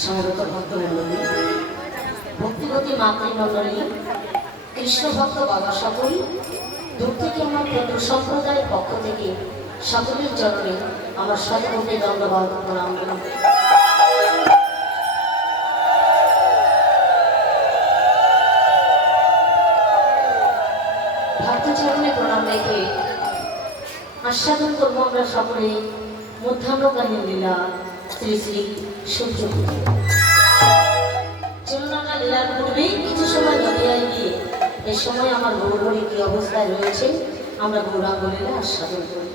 সমবেত ভক্তমণ্ডলী, ভক্তিবতী মাতৃমণ্ডলী, কৃষ্ণ ভক্ত বাবা সকল, দূর থেকে আমার প্রতি সম্প্রদায়ের পক্ষ থেকে সকলের চরণে আমার শতকোটি দণ্ডবাদ প্রণাম করি। ভক্তচরণে প্রণাম রেখে আস্বাদন করবো আমরা সকলে মধ্যাহ্নকালীন লীলা শ্রী শ্রী সূর্য পুজো। চলুন আমরা লীলার পূর্বেই কিছু সময় নদিয়ায় গিয়ে এই সময় আমার গৌরহরি কি অবস্থায় রয়েছে আমরা গৌরাঙ্গ লীলা আস্বাদন করি।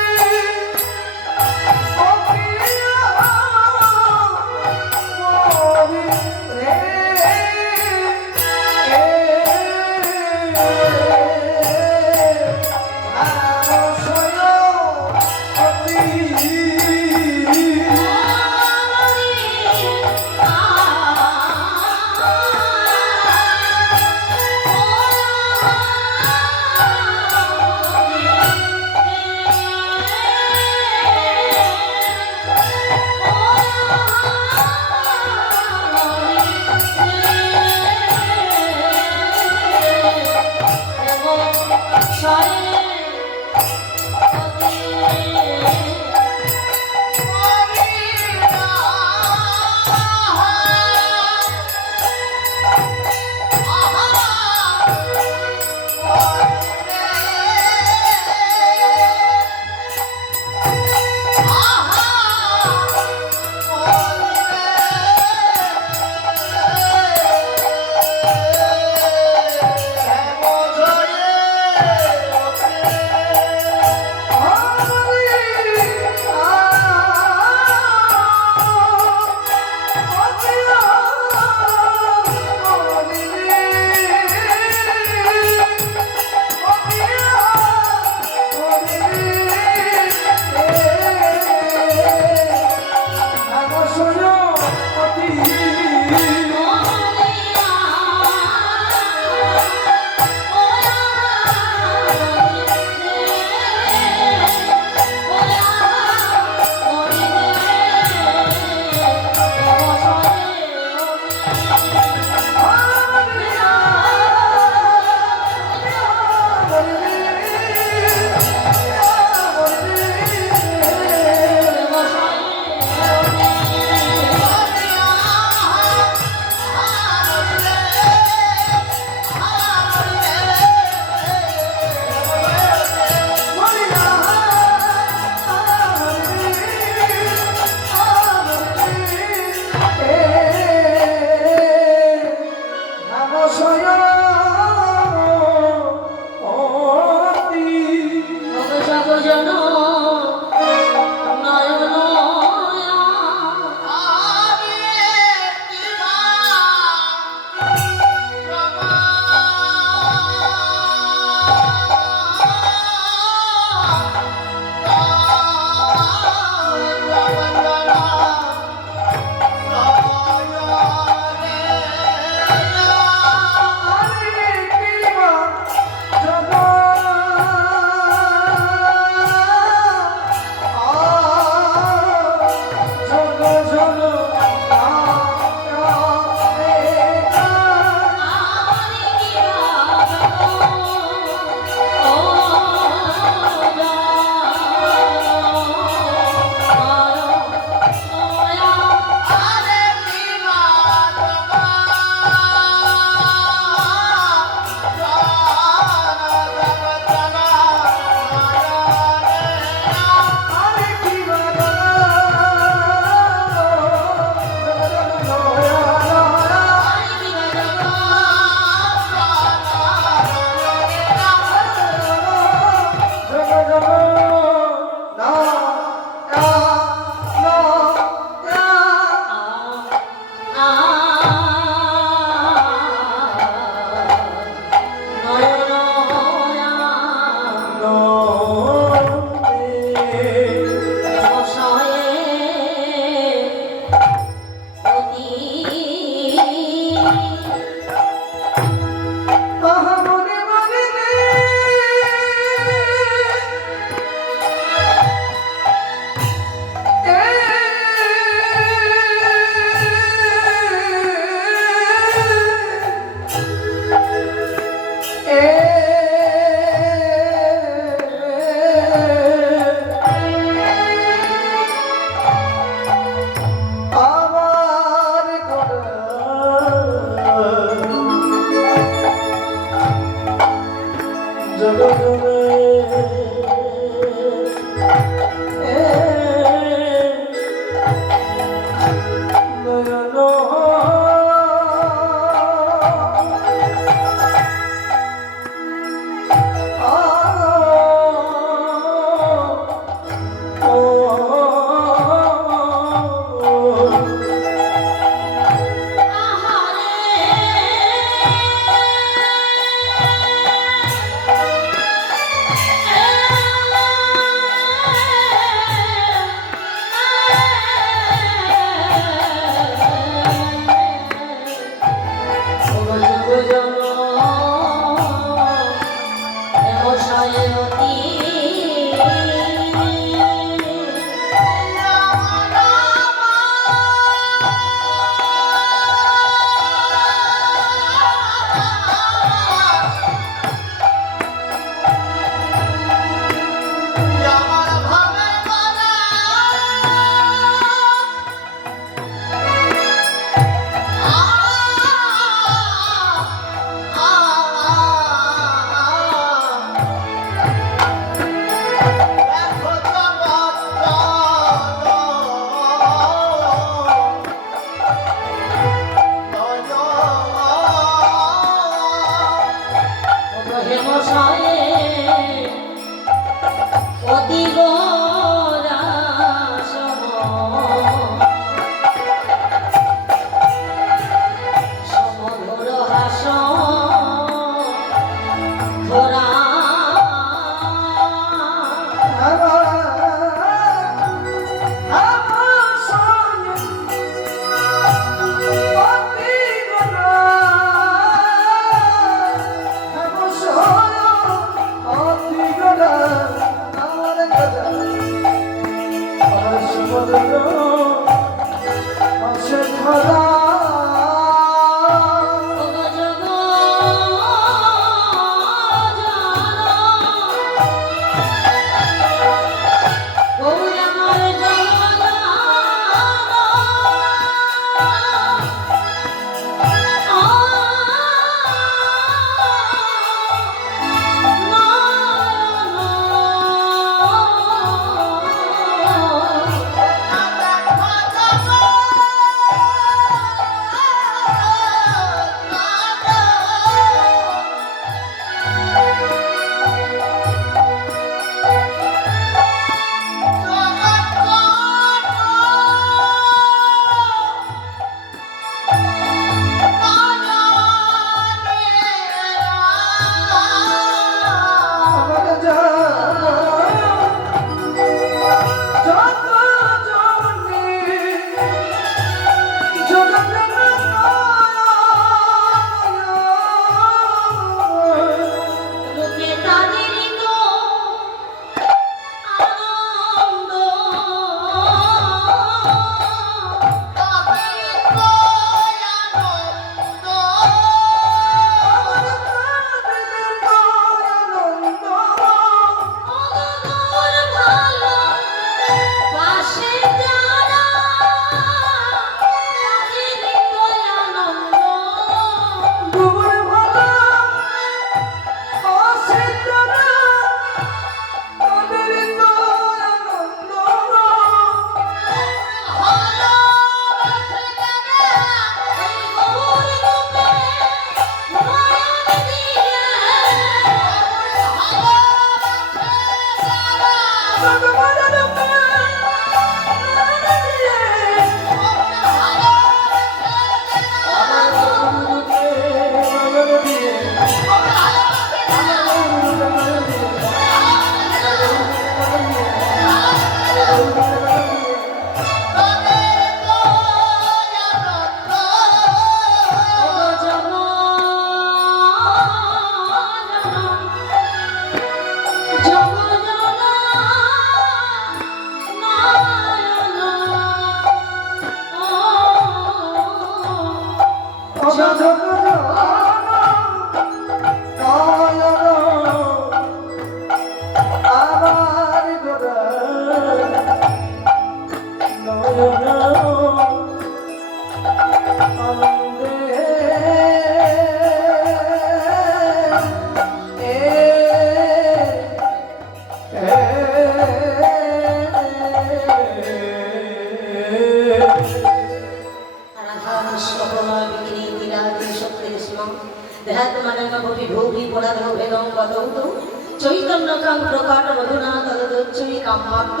চৈতন্যকাং প্রকাট মধুনা তদোচ্চয়ী কামাত্ম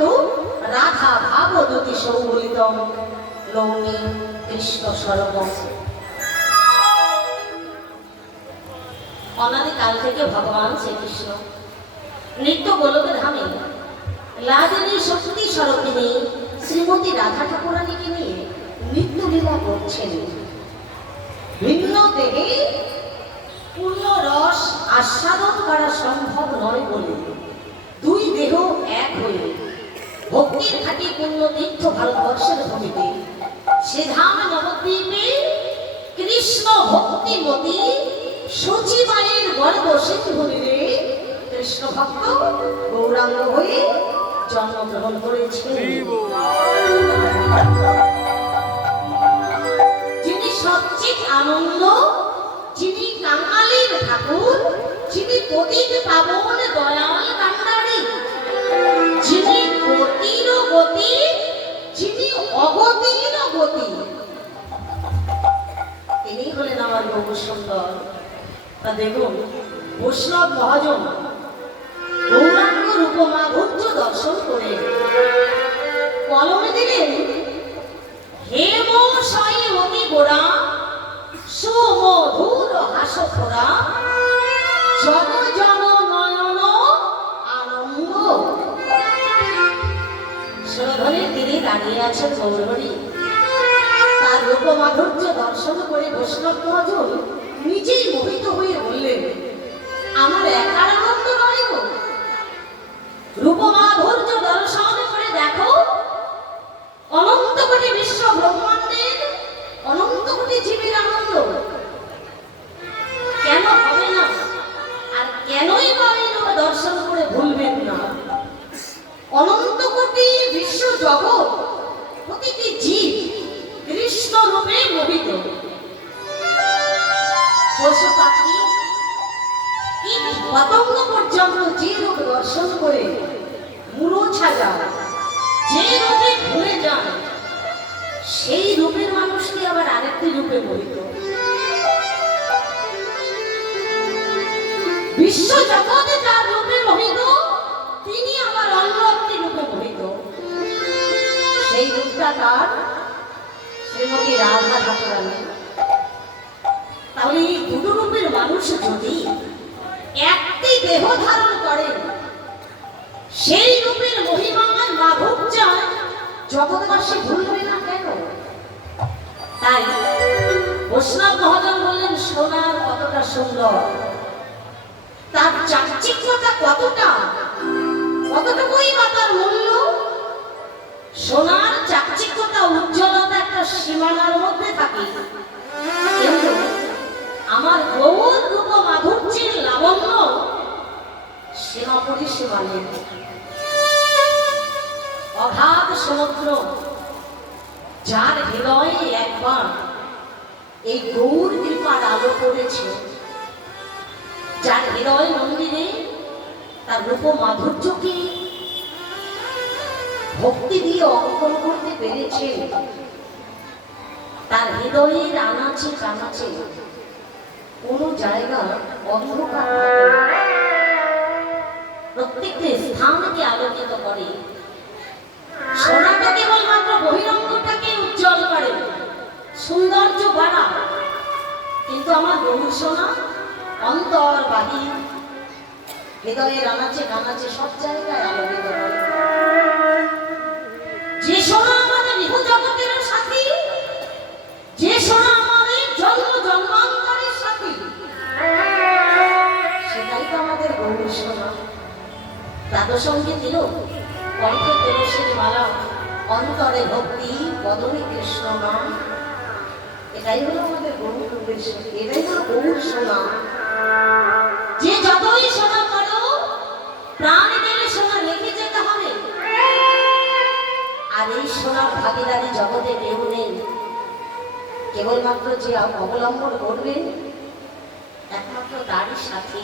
রাধা ভাবদতি সৌবলিতম লৌমি কৃষ্ণ সরবম। অনাদিকাল থেকে ভগবান শ্রীকৃষ্ণ নিত্য গোলকে ধামে লাদিনী শক্তি স্বরূপিণী শ্রীমতী রাধা ঠাকুরানীকে নিয়ে নিত্য লীলা করছেন। ভিন্ন দেহে পূর্ণ রস আস্বাদন করা সম্ভব নয় বলে দুই দেহ এক হয়ে ভক্তির ঘাটি পূর্ণ তীর্থ ভারতবর্ষের ভূমিতে সে ধাম নবদ্বীপে কৃষ্ণ ভক্তিমতী সচিবায়ের গর্ব সেতু ভূমিতে কৃষ্ণ ভক্ত গৌরাঙ্গ হয়ে জন্মগ্রহণ করেছে। যিনি সচিত আনন্দ, যিনি কাঙালির ঠাকুর, যিনি পতিত পাবন দয়াল কান্ডারি, যিনি গতির গতি, যিনি অগতির গতি, তিনি হলেন আমার গৌর সুন্দর। তা দেখুন বৈষ্ণব মহাজন গৌরাঙ্গ রূপমাধুর্য দর্শন করে কলমে দিলেন হেম সাই অতি গোড়া সুমধুর হাস খোরা জগ জন নয়ন আনন্দ। সুরধনের তীরে দাঁড়িয়ে আছেন গৌরহরি। তার রূপমাধুর্য দর্শন করে বৈষ্ণব মহাজন নিজেই মোহিত হয়ে বললেন আমার একার আনন্দ নয় গো, রূপমাধুর্য দর্শন করে দেখো অনন্ত কোটি বিশ্ব ব্রহ্মাণ্ডের অনন্ত কোটি জীবের আনন্দ কেন হবে না, আর কেনই বা এই রূপ দর্শন করে ভুলবেন না। অনন্ত কোটি বিশ্ব জগৎ প্রতিটি জীব কৃষ্ণ রূপে মোহিত। পশু পাখি কীট পতঙ্গ পর্যন্ত যে রূপ দর্শন করে মূর্ছা যায়, যে রূপে ভুলে যান, সেই রূপের মানুষকে আবার আরেকটি রূপে মোহিত। বিশ্ব জগতে যার রূপে মোহিত তিনি আবার অন্য একটি রূপে মোহিত। সেই রূপটা তার শ্রীমতী রাধা ঠাকুরানী। তাহলে এই দুটো রূপের মানুষ যদি একটি দেহ ধারণ করেন, সেই রূপের মহিমার মাধুর্য জগৎবাসী ভুলবে না কেন? তাই বৈষ্ণব মহাজন বললেন সোনার কতটা সুন্দর, তার চাকচিক্যতা কতটা, কতটুকুই বা তার মূল্য। সোনার চাকচিক্যতা উজ্জ্বলতা একটা সীমানার মধ্যে থাকে, কিন্তু আমার গৌর রূপ মাধুর্যের লাবণ্য সীমা পরিসীমা নেই। অগাধ সমুদ্র, যার হৃদয়ে একবার এই গৌর কৃপার আলো পড়েছে, যার হৃদয় মন্দিরে তার রূপ মাধুর্যকে ভক্তি দিয়ে অঙ্কন করতে পেরেছে, তার হৃদয়ের আনাচে কানাচে কোনো জায়গা অন্ধকার থাকে না, প্রত্যেকটি স্থানকে আলোকিত করে। সোনাটা কেবলমাত্র বহিরঙ্গটাকে উজ্জ্বল করে, সৌন্দর্য বাড়ায়, কিন্তু আমার গৌর সোনা অন্তর বাহির হৃদয়ের আনাচে কানাচে সব জায়গায় আলোকিত করে। যে সোনা আমাদের ইহ জগতের সাথী, যে সোনা আমাদের জন্ম জন্মান্তরের সাথী, সেটাই তো আমাদের গৌর সোনা। তাদের সঙ্গে দিল কণ্ঠে তুলসীর মালা, অন্তরে ভক্তি, বদনে কৃষ্ণ নাম। এটাই হলো আমাদের গৌর উদ্দেশ্য, এটাই হলো গৌর সোনা। যে যতই সোনা করো, প্রাণ গেলে সোনা রেখে যেতে হবে। আর এই সোনার ভাগিদারি জগতে কেউ নেই, কেবলমাত্র যে অবলম্বন করবে একমাত্র তারই সাথী।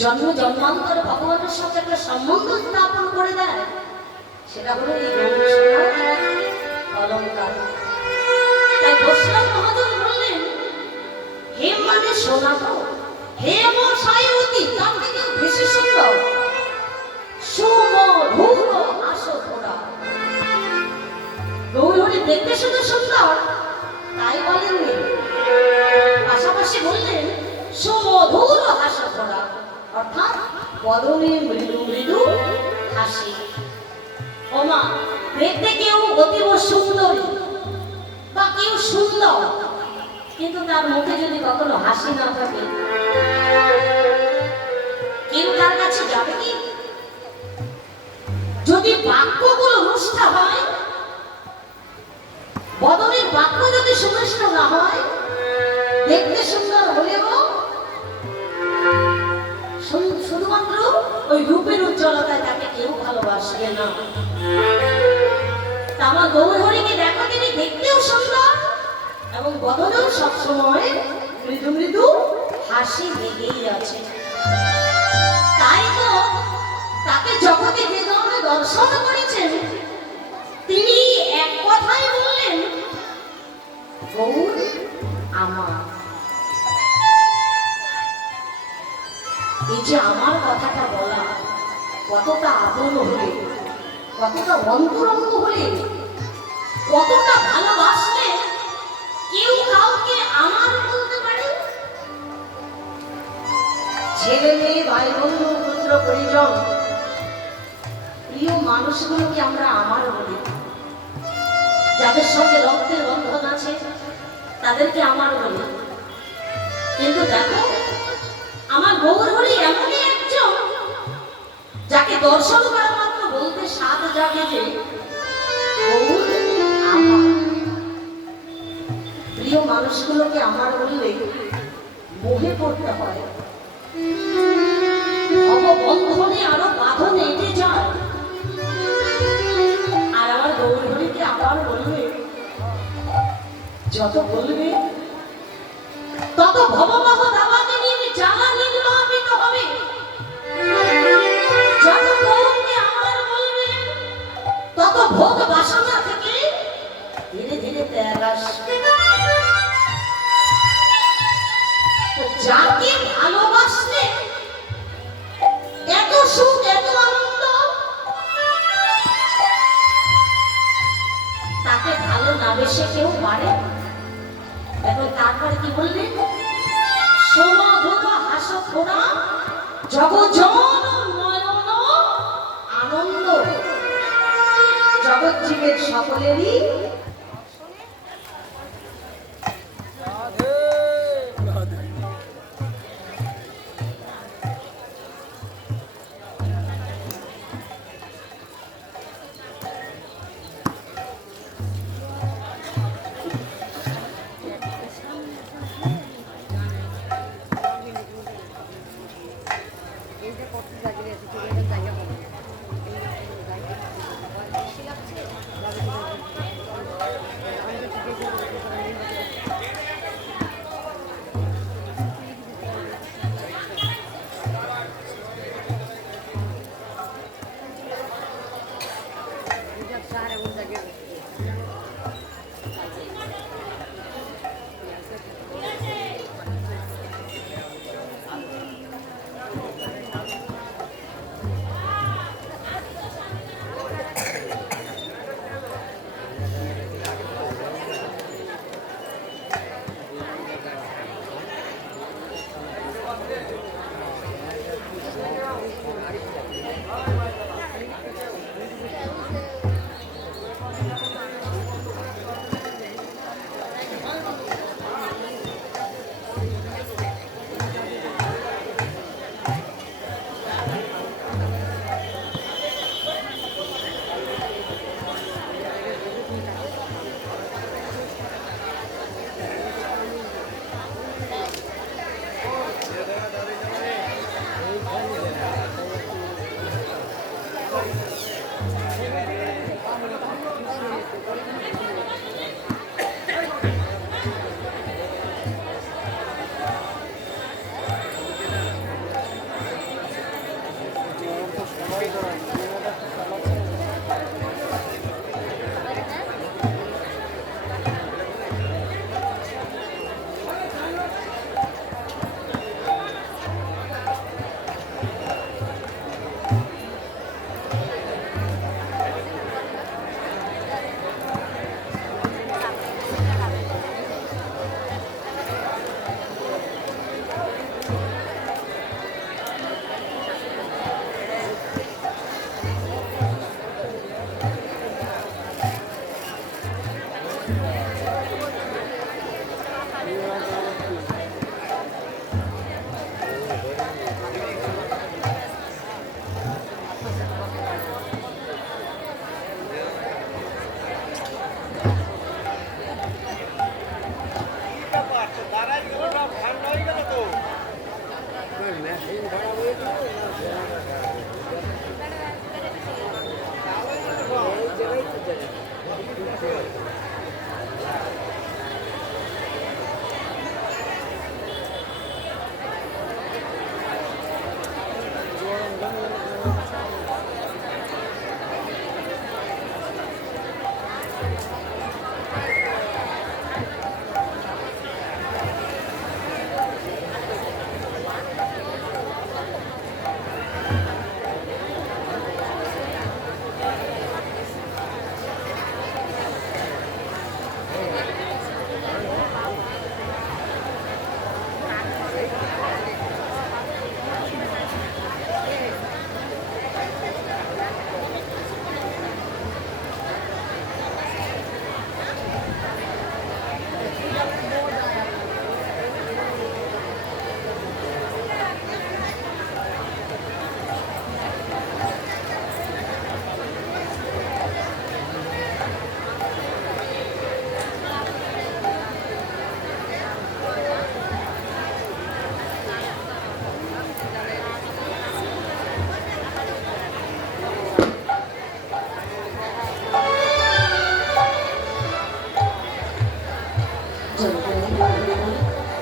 জন্ম জন্মান্তর ভগবানের সাথে একটা সম্বন্ধ স্থাপন করে দেয়, সেটা হলো এই গৌর সোনা অলঙ্কার। তাই বৈষ্ণব মহাজন বললেন, হে মানে সোনা তো, হে মোর সায়বতী, তার থেকে বেশি সুন্দর সুমধুর আসো ঘোড়া। গৌরহরি দেখতে শুধু সুন্দর তাই বলেননি, পাশাপাশি বললেন সুমধুর হাসো ঘোড়া, অর্থাৎ বদনে মৃদু মৃদু হাসি। ওমা, দেখতে কেউ অতীব সুন্দরী বা কেউ সুন্দর, কিন্তু তার মুখে যদি কখনো হাসি না থাকে, কেউ তার কাছে যাবে কি? যদি বাক্যগুলো রুষ্ট হয়, বদনের বাক্য যদি সুমিষ্ট না হয়, দেখতে সুন্দর হলেও শুধুমাত্র ওই রূপের উজ্জ্বলতায় তাকে কেউ ভালোবাসবে না। আমার গৌরহরিকে দেখো, তিনি দেখতেও সুন্দর এবং বদনেও সবসময় মৃদু মৃদু হাসি লেগেই আছে। তাই তো তাকে জগতে যে ধরনের দর্শন করেছেন, তিনি এক কথাই বললেন, গৌর আমার। এই যে আমার কথাটা বলা কতটা আপন হলে, কতটা অন্তরঙ্গ হলে, কতটা ভালোবাসলে কেউ কাউকে আমার বলতে পারে। ছেলে মেয়ে ভাই বন্ধু পুত্র পরিজন প্রিয় মানুষগুলোকে আমরা আমার বলি, যাদের সঙ্গে রক্তের বন্ধন আছে তাদেরকে আমার বলি। কিন্তু দেখো, আমার গৌরহরি এমনই একজন যাকে দর্শন করা মাত্র বলতে স্বাদ জাগে যে গৌর আমার। প্রিয় মানুষগুলোকে আমার বললে মোহে পড়তে হয়, অববন্ধনে আরো বাঁধন এঁটে যায়। আর আমার গৌরহরিকে আবার বলবে, যত বলবে তত ভবমহ দাবাকে নিয়ে জ্বালা নির্বাপিত হবে। যত গৌরকে আমার বলবে তত ভোগ বাসনা থেকে ধীরে ধীরে ত্যাগ আসবে। যাকে ভালোবাসলে এত সুখ এত আনন্দ, তাকে ভালো না বেশে কেউ পারে। এখন তারপরে কি বললেন, সুমধুর হাস ঘোড়া জগজন নয়ন আনন্দ, জগৎ জীবের সকলেরই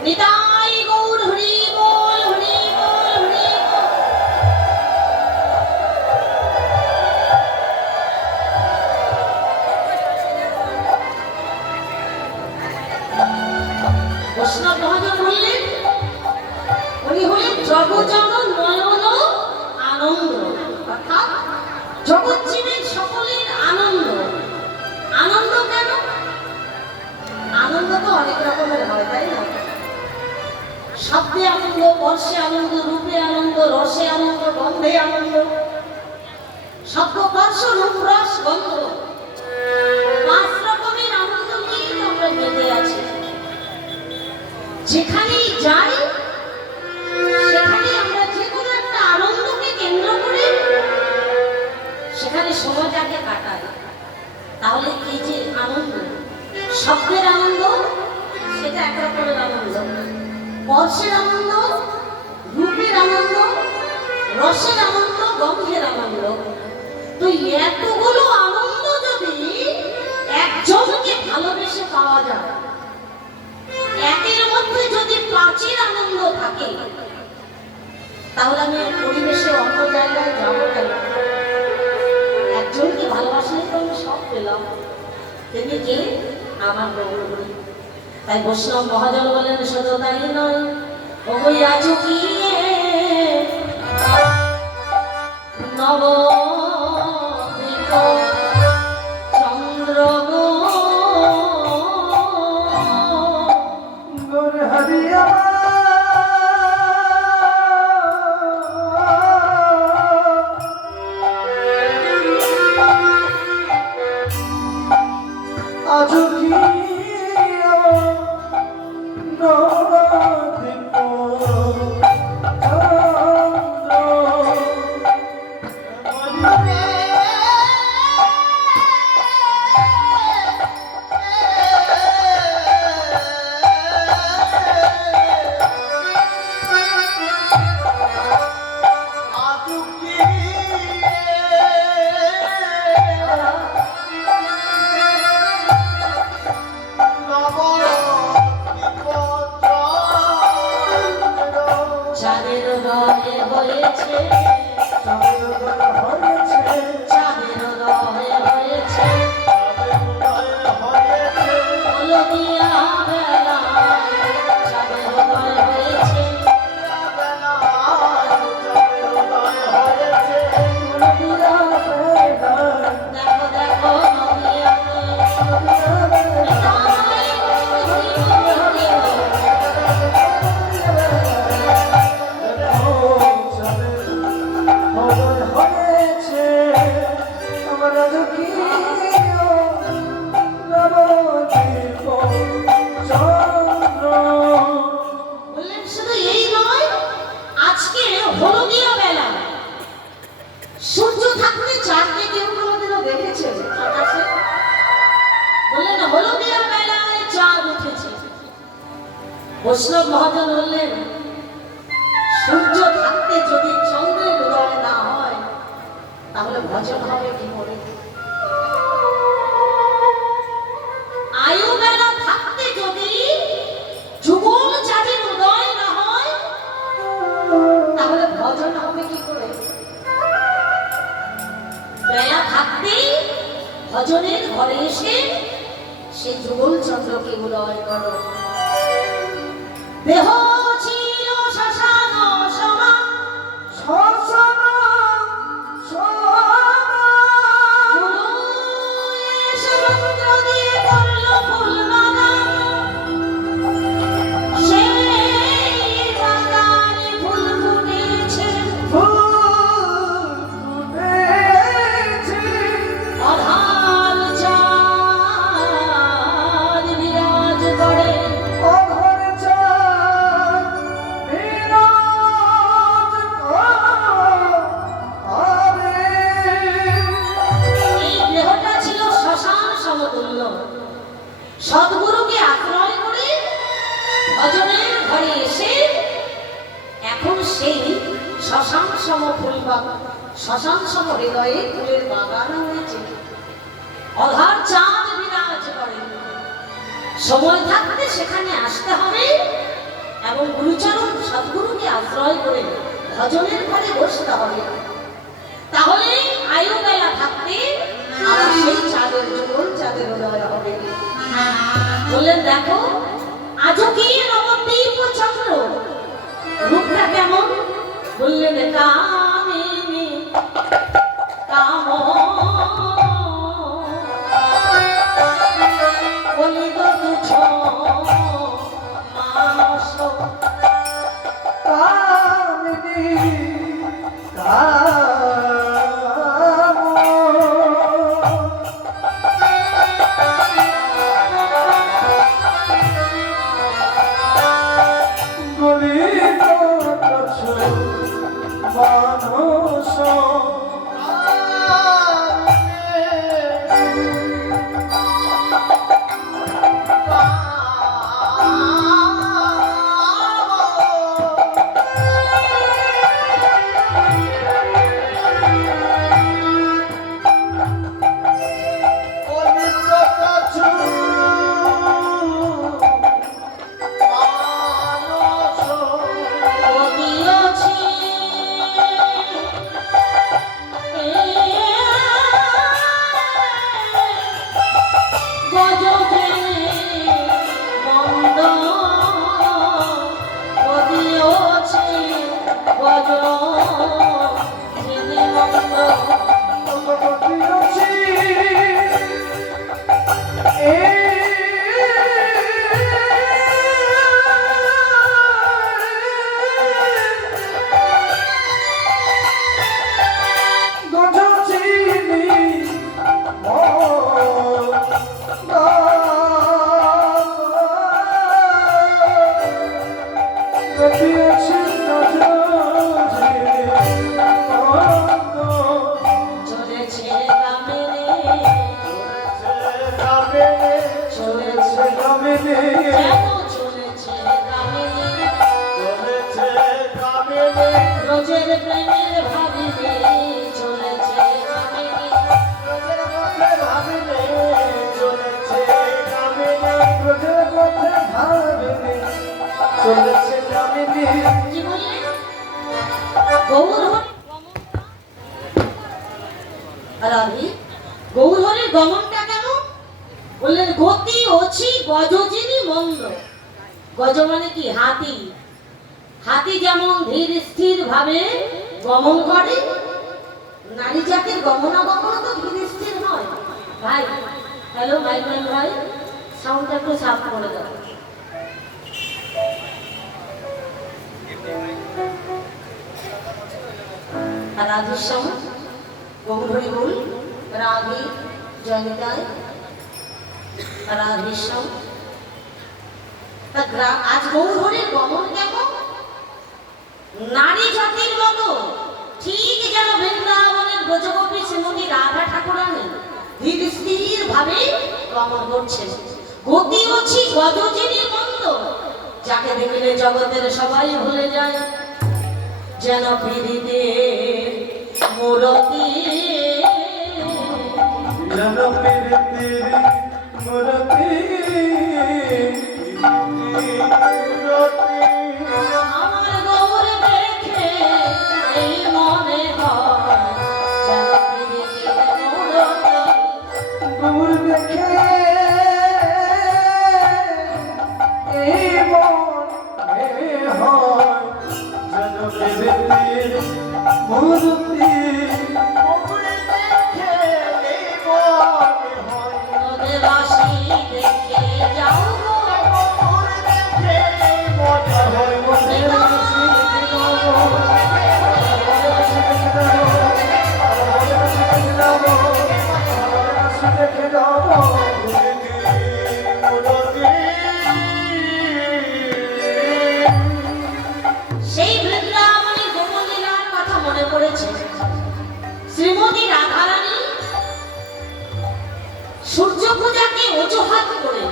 নিতাই গৌর হরি বল হরি বল হরি বৈষ্ণব মহাজন বললেন উনি হলেন জগজন নয়ন আনন্দ, অর্থাৎ জগৎ জীবের সকলের আনন্দ। আনন্দ কেন? আনন্দ তো অনেক রকমের হয়, তাই না? শব্দে আনন্দ, স্পর্শে আনন্দ, রূপে আনন্দ, রসে আনন্দ, গন্ধে আনন্দ। শব্দ, স্পর্শ, রূপ, রস, গন্ধ, 5 রকমের আনন্দ নিয়ে আমরা মেতে আছি। যেখানেই যাই সেখানে আমরা যে কোনো একটা আনন্দকে কেন্দ্র করে সেখানে সময়টাকে কাটাই। তাহলে এই যে আনন্দ, শব্দের আনন্দ সেটা এক রকমের আনন্দ, স্পর্শের আনন্দ, রূপের আনন্দ, রসের আনন্দ, গন্ধের আনন্দ। তো এতগুলো আনন্দ যদি একজনকে ভালোবেসে পাওয়া যায়, একের মধ্যে যদি 5-এর আনন্দ থাকে, তাহলে আমি পরিবেশে অন্য জায়গায় যাবো কেন? একজনকে ভালোবাসলে তো আমি সব পেলাম। তিনি কে? আমার গৌরহরি। তাই বৈষ্ণব মহাজন বলেন শুধু তাই নয়, ওই আছো কি নব চন্দ্র হরিয়া আজো কি চাঁদের দলে হয়েছে, চাঁদের দলে হয়েছে হলদিয়া বেলা, চাঁদের দলে হয়েছে দেখো দেখো নদিয়াতে বললেন শুধু এই নয়, আজকে হলদিয়া বেলা সূর্য থাকলে চাঁদকে কেউ কোনোদিনও দেখেছে আকাশে? বললেন হলদিয়া বেলায় চাঁদ উঠেছে। বৈষ্ণব মহাজন বললেন সূর্য থাকতে যদি চন্দ্রের উদয় না হয় তাহলে ভজন হবে কি করে? আয়ু বেলা থাকতে যদি যুগল চাঁদের উদয় না হয় তাহলে ভজন হবে কি করে? বেলা থাকতেই ভজনের ঘরে এসে সেই যুগল চন্দ্রকে উদয় করো। দেহ ছিল শ্মশান সমান, শ্মশান সমান, সমুদ্র দিয়ে করল ফুল বাগান, সেই বাগানে ফুল ফুটেছে, ফুল ফুটেছে, অঢাল চাঁদ বিরাজ করে, অঘর চাঁদ বিরাজ করে। এই দেহটা ছিল শ্মশান সমতুল্য। সদ্গুরুকে আশ্রয় করে ভজনের ঘরে এসে এখন সেই শ্মশান সম ফুল বাগান, শ্মশান সম হৃদয়ে ফুলের বাগান হয়েছে, অধার চাঁদ বিরাজ করে। সময় থাকতে সেখানে আসতে হবে এবং গুরুচরণ সদ্গুরুকে আশ্রয় করে ভজনের ঘরে বসতে হবে। তাহলে আয়ু বেলা থাকতে আবার সেই চাঁদের যুগল চাঁদের উদয় হবে। বললেন দেখো আজও কি নবদ্বীপ চন্দ্র, রূপটা কেমন? বললেন কামিনী কাম বলিত তুচ্ছ মানস, কামিনী কাম গলিত তুচ্ছ মানস, বলিয়াছি গজবে মন্দ, বলিয়াছি গজ যিনি মন্দ, চলেছে কামেরে, চলেছে যেন চলেছে কামেরে, রোজের প্রেমের ভাবিবে চলেছে কামেরে। কি বললেন? গৌর রাধি গৌর হরির গমনটা কেন? বললেন গতি অছি গজ যিনি মন্দ। গজ মানে কি? হাতি। হাতি যেমন ধীর স্থির ভাবে গমন করে, নারী জাতির গমনাগমন তো ধীর স্থির নয়। ভাই হ্যালো মাইকম্যান ভাই, সাউন্ডটা একটু সাফ করে দাও। আর রাধের সঙ্গে গৌরী বল রাধে জয়নিতায় রাধের সঙ্গে আজ গৌরীর গমন কেমন? নারী জাতির মতো, ঠিক যেন বৃন্দাবনের ব্রজগোপী শ্রীমতী রাধা ঠাকুরানী ধীর স্থির ভাবে গমন করছেন। গতি অছি গজ যিনি মন্দ, যাকে দেখলে জগতের সবাই ভুলে যায়। যেন পিড়িতে মূরতি যেন প্রীতির মূরতি আমার গৌর দেখে এই মনে হয় যেন পিড়িতে মূরতি দূর দেখে এই মনে হয় যেন প্রীতির মূরতি তোদের বাসি দেখে যাও সেই বৃন্দাবনের গোপলীলার কথা মনে পড়েছে। শ্রীমতী রাধারানী সূর্য পূজাকে অজুহাত করে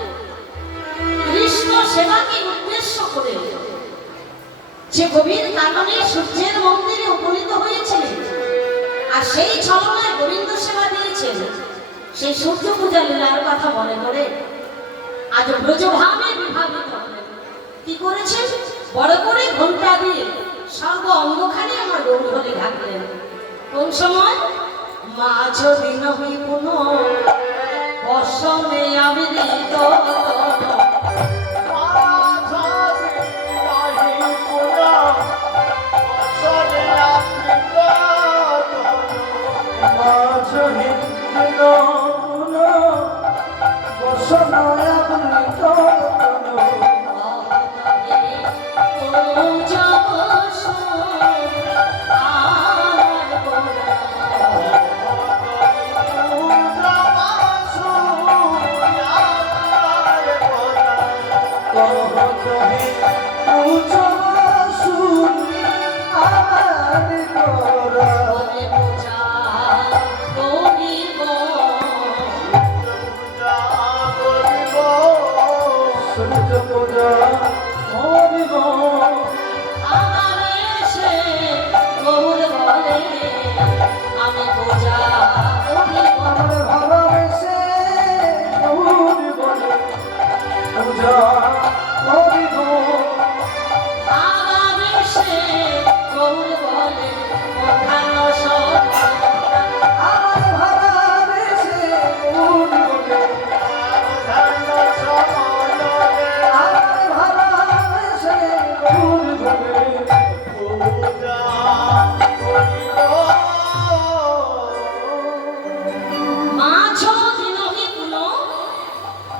কৃষ্ণ সেবাকে উদ্দেশ্য করে যে গভীর কারণে সূর্যের মন্দিরে উপনীত হয়েছিলেন আর সেই ছলনায় গোবিন্দ সেবা দিয়েছেন, সেই সূর্য পূজা লীলার কথা মনে করে আজ ব্রজভাবে বিভাবিত হলেন। কি করেছেন? বড় করে ঘন্টা দিয়ে সর্ব অঙ্গখানি আমার গৌর হলে ঢাকলেন। কোন সময়? মাঝ দিন বিপুন বসনে আবিদিত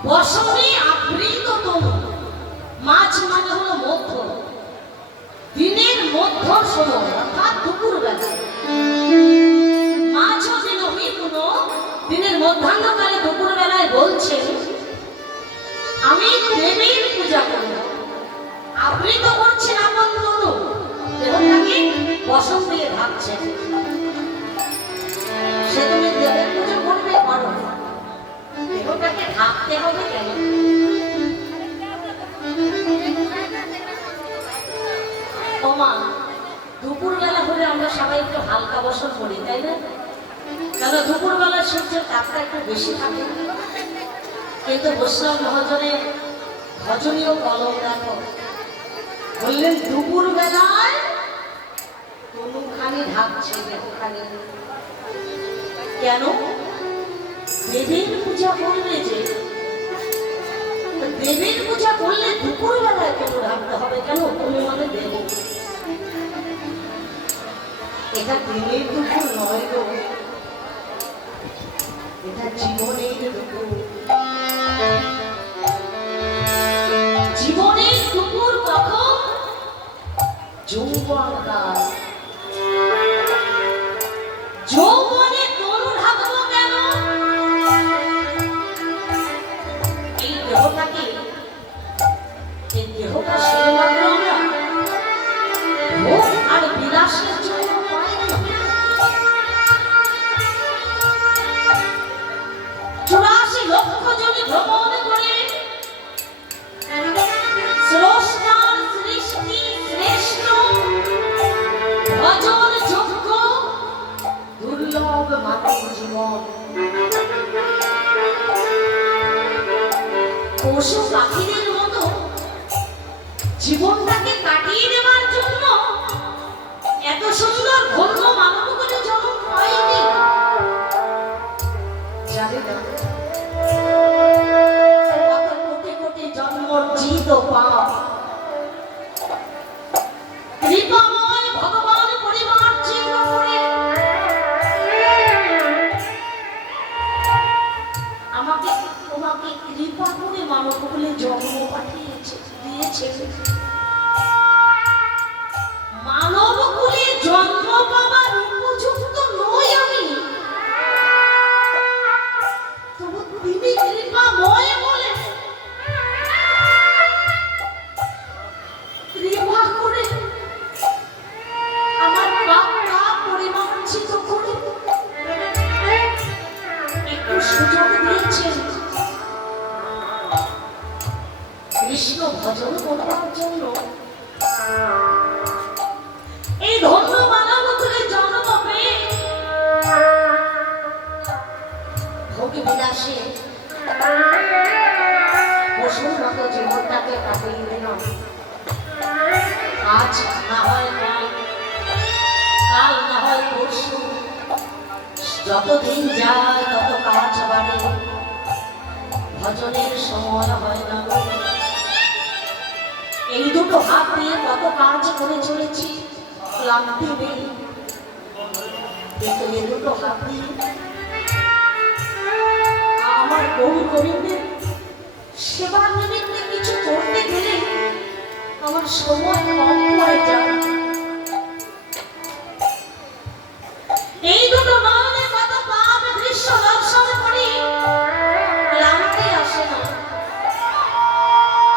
বসনে আবৃত তনু। মাঝ মানে হলো মধ্য, দিনের মধ্য সময় অর্থাৎ দুপুর বেলা। মাঝ দিন বিপুন, দিনের মধ্যাহ্নকালে দুপুর বেলায় বলছেন আমি দেবীর পূজা করব। আবৃত করছেন আপন তনু, দেহটাকে বসন দিয়ে ঢাকছেন। সে তুমি দেবের পূজা করবে, করো, দেহটাকে ঢাকতে হবে কেন? ওমা, দুপুর বেলা হলে আমরা সবাই একটু হালকা বসন করি, তাই না? কেন দুপুর বেলা সূর্যের তাপটা একটু বেশি থাকে। কিন্তু বৈষ্ণব মহাজনের ভজনীয় কলম দেখো, বললেন দুপুর বেলায় কোনখানি ঢাকছে, দেহখানি কেন? দেবীর পূজা করলে যে, দেবীর পূজা করলে দুপুর বেলায় কেন ঢাকতে হবে? কেন? তুমি মানে দেব, এটা দিনের দুপুর নয় গো, এটা জীবনের দুপুর। জীবনের দুপুর কখন? যৌবনকাল। যৌবনে তনু ঢাকবো কেন? এই দেহটাকে, এই দেহটা শুধুমাত্র আমরা ভোগ আর বিলাসের জন্য পাই না। 84 লক্ষ জনে ভ্রমণ করে স্রষ্টার সৃষ্টি শ্রেষ্ঠ পশু পাখিদের মতো জীবনটাকে কাটিয়ে দেওয়ার জন্য এত সুন্দর ধন্য মানব করে জন্ম হয়নি। যাবে না, কত কোটি কোটি জন্মর্জিত পাপ কৃপাময় ভগবান পরিমার্জিত করে আমাকে তোমাকে কৃপা করে মানব বলে জন্ম পাঠিয়েছে দিয়েছে। মানব কুলে জন্ম পাবার উপযুক্ত নই আমি, তবু তিনি কৃপাময় বলে কৃপা করে আমার পাপটা পরিমার্জিত করে একটু সুযোগ দিয়েছেন কৃষ্ণ ভজন করবার জন্য। এই ধন্য মানব কুলে জন্ম পেয়ে ভোগ বিলাসে পশুর মতো জীবনটাকে কাটিয়ে দিলাম। আজ না হয় কাল, কাল না হয় পরশু, যতদিন যায় তত কাজ বাড়ে, ভজনের সময় হয় না। এই দুটো হাত দিয়ে কত কাজ করে চলেছি, ক্লান্তি নেই, কিন্তু এই দুটো হাত দিয়ে আমার বহু গরিবদের সেবার নিমিত্তে কিছু করতে গেলে আমার সময় কম হয়ে যায়। এই দুটো নয়নে কত পাপ দৃশ্য দর্শন করি, ক্লান্তি আসে না।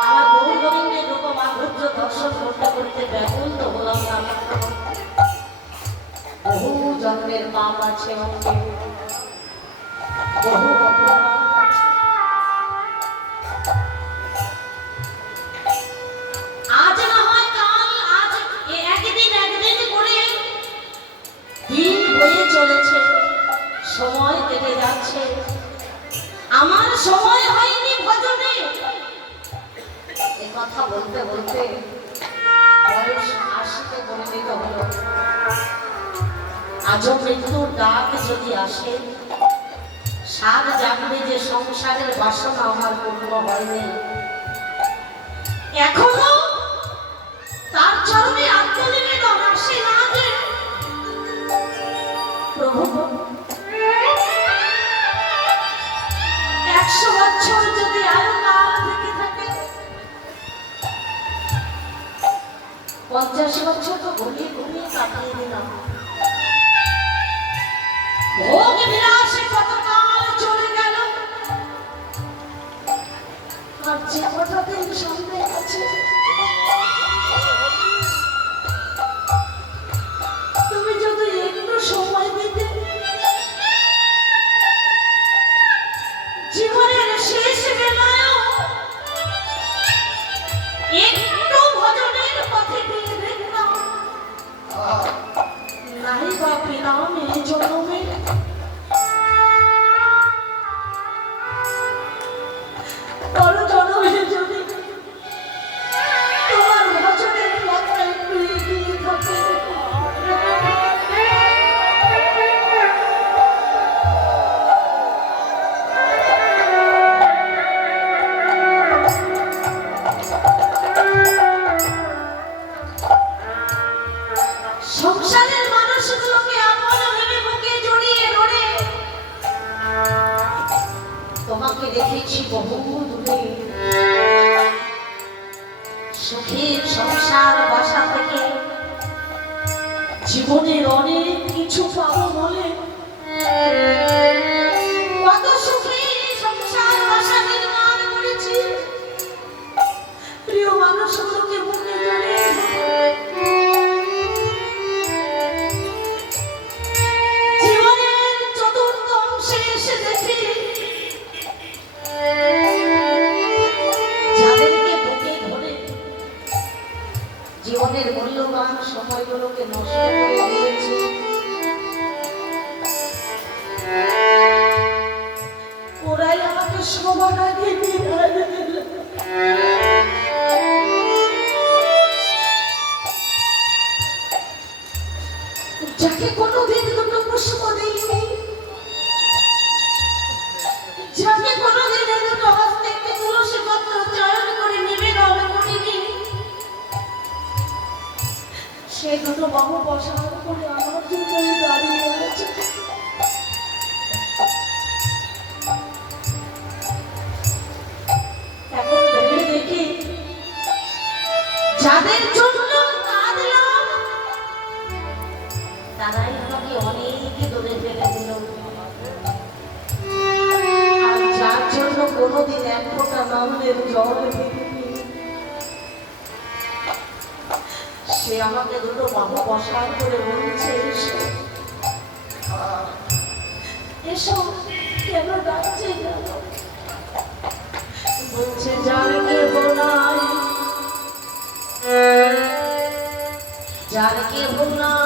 আমার বহু গরিবদের রূপ মাধুর্য দর্শন করতে করতে ব্যাকুল তো হলাম না। বহু জন্মের পাপ আছে অঙ্গে, বহু অপরাধ আছে। আজ না হয় কাল, আজ একদিন একদিন করে দিন বয়ে চলেছে, সময় কেটে যাচ্ছে, আমার সময় হয়নি ভজনে। এ কথা বলতে বলতে বয়স ৮০-তে পরিণত হলো। আজও মৃত্যুর ডাক যদি আসে, সাত জাগবে যে সংসারের বাসনা আমার পূর্ণ হয়নি, এখনো তার চরণে আত্মনিবেদন আসে না যে প্রভু ১০০ বছর যদি আয়ু কাল থেকে থাকে, ৫০ বছর তো ঘুমিয়ে ঘুমিয়ে কাটিয়ে দিলাম। ভোগ বিলাসে কত কাল চলে গেল, আর যে কটা দিন সামনে আছে তুমি যদি একটু সময় দিতে, জীবনের শেষ বেলায়ও একটু ভজনের পথে দিয়ে দেখলাম, নাই বা পেলাম এই জন্মে, পর জন্মে যদি তোমার ভজনের পথটা একটু এগিয়ে থাকে। সংসারের মানুষগুলোকে আপন ভেবে বুকে জড়িয়ে ধরে তোমাকে দেখেছি বহু দূরে, সুখের সংসার বাসা থেকে জীবনের অনেক কিছু পাবো বলে কত সুখের সংসার বাসা নির্মাণ করেছি। প্রিয় মানুষগুলোকে বুকে জড়িয়ে জীবনের চতুর্থ অংশে এসে দেখি যাদেরকে বুকে ধরে জীবনের মূল্যবান সময়গুলোকে নষ্ট করে দিয়েছি, ওরাই আমাকে সবার আগে বিদায় দিল। যাকে কোনোদিন দুটো পুষ্প দিইনি, যাকে কোনোদিন দুটো হস্তে একটি তুলসী পত্র চয়ন করে নিবেদন করিনি, সে দুটো বাহু বসানো করে আমার জন্যই দাঁড়িয়ে আছে। এখন ভেবে দেখি, যাদের জন্য কাঁদলাম তারাই আমাকে অনেক দূরে ফেলে দিল, আর যার জন্য কোনোদিন এক ফোঁটা নন্দের জল ফেলেনি, সে আমাকে দুটো বাহু বসান করে বলছে, এসো এসো, কেন ডাকছে জানো? বলছে যার কেহ নাই, যার কেহ নাই,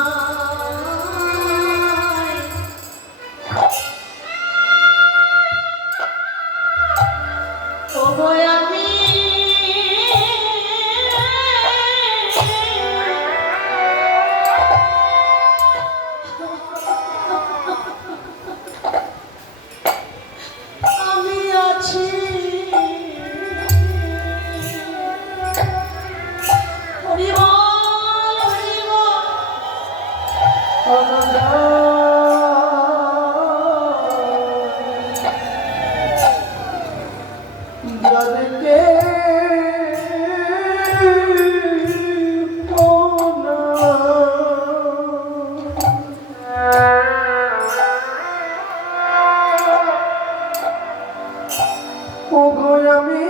ওগো আমি আমি আছি, হরি বল হরি বল। যাদেরকে ওগো আমি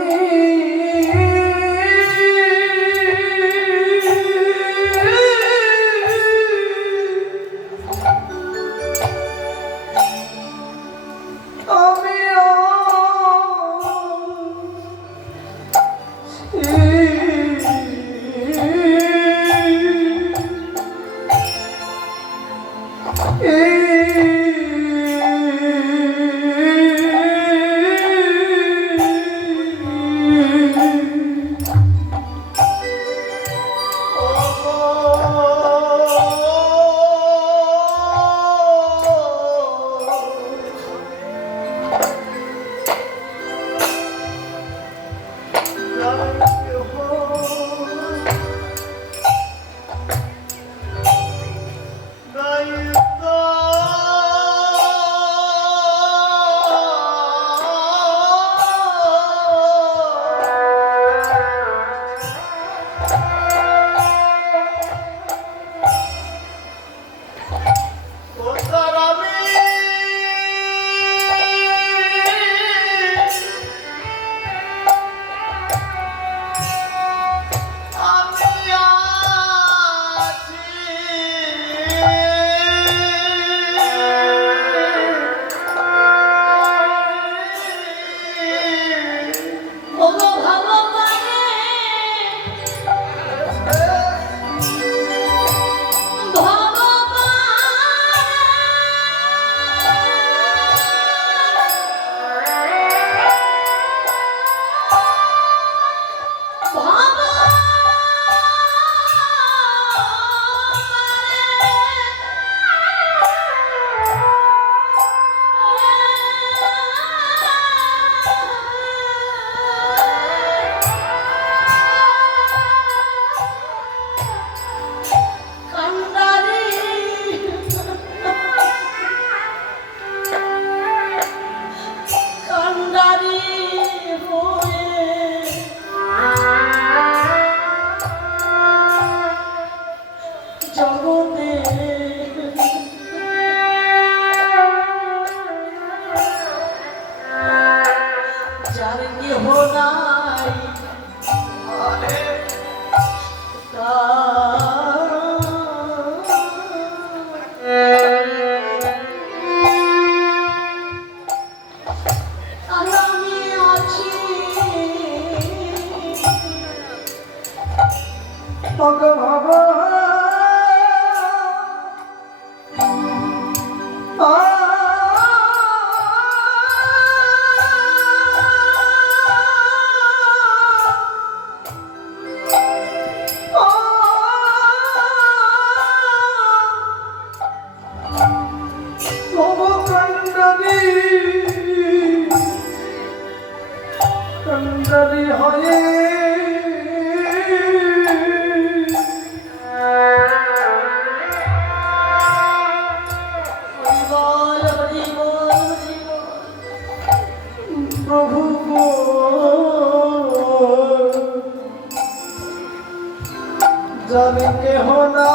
জানি কেহ না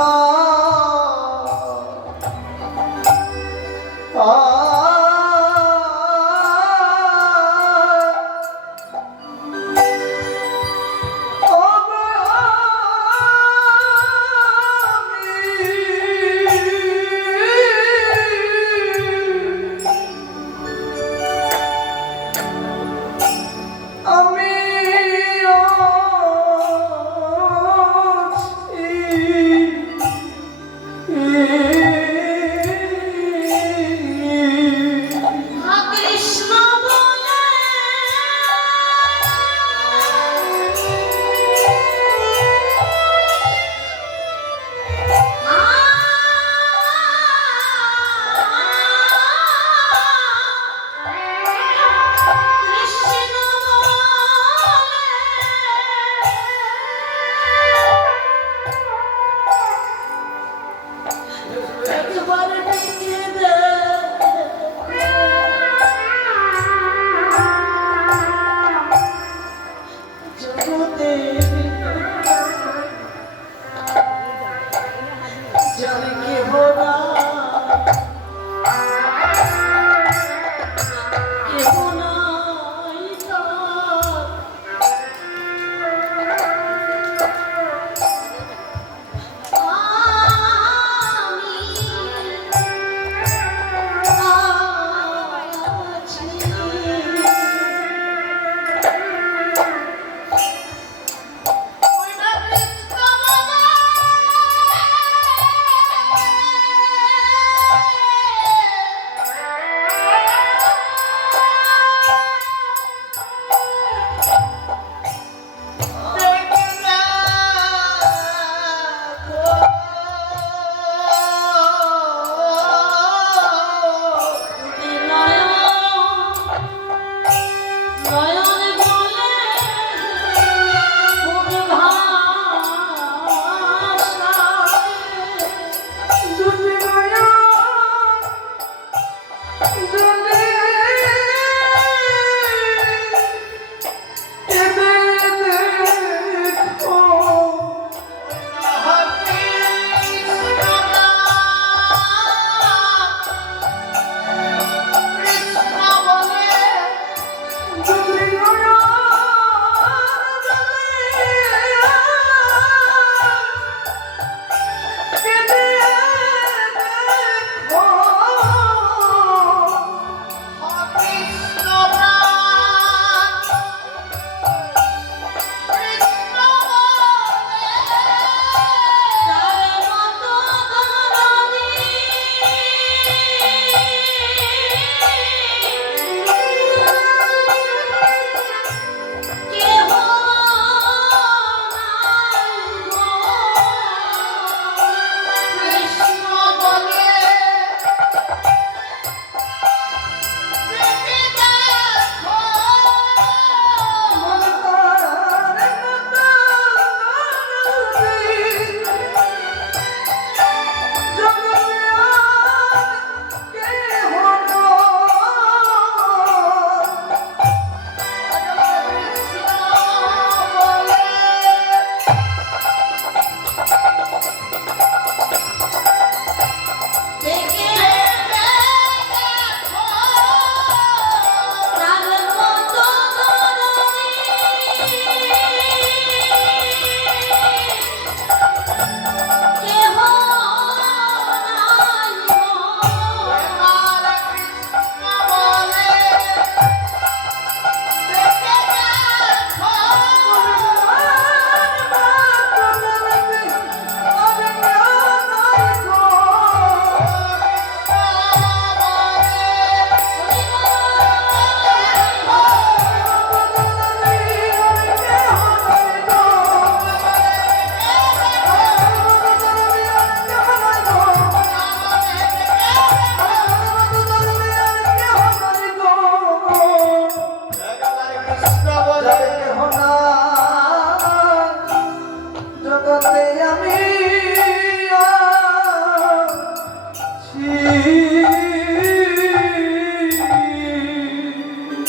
কৃষ্ণ বলে একবার ডেকে দে জগতে জানি কেহ না কেহ নাই